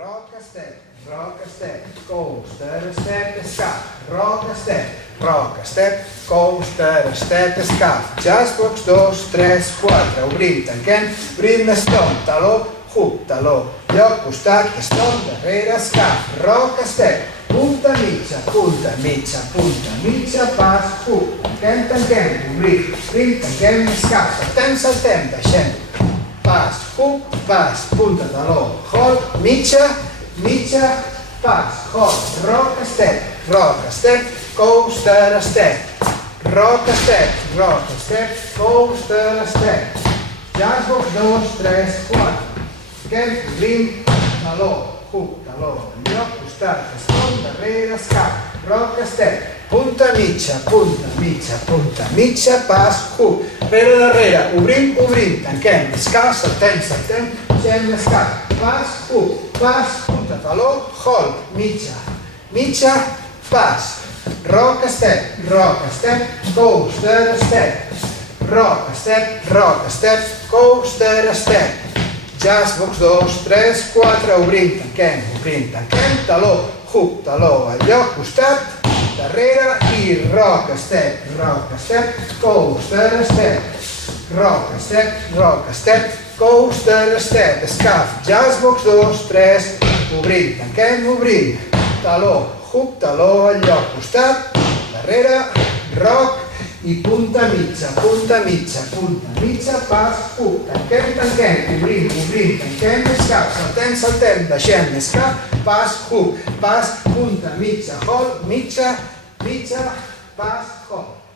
roca, step, coaster, step, scap, roca, step, coaster, step, scap, just box 2, 3, 4, obrim, tanquem, obrim, estom, taló, hook, taló, lloc, costat, estom, darrere, scap, roca, step, punta mitja, pas, hook, tanquem, obrim, tanquem, scap, saltem, deixem, pas, hook, pas, punta, taló, hold, mitja, pas, hold, roca, step, coaster, step, roca, step, coaster, step, just box 2, 3, 4, tanquem, obrim, taló, hook, taló, lloc, costat, estom, darrere, scap, roca, step, punta mitja, pas, hook, darrere, obrim, tanquem, escap, saltem, deixem l'escap, pas, hook, pas, punta, taló, hold, mitja, pas, roca, step, coaster, step, roca, step, coaster, step, just box 2, 3, 4, obrim, tanquem, taló, hook, taló, al lloc, costat, darrere i roca, step, coaster, step, roca, step, coaster, step, escaf, just box 2, 3, obrim, tanquem, taló, hook, taló, al lloc, costat, darrere, roc i punta mitja, pas, hook, tanquem, obrim, tanquem, escaf, saltem, deixem, escaf, pas, hook, pas, punta mitja, hold, mitja, pas, hold.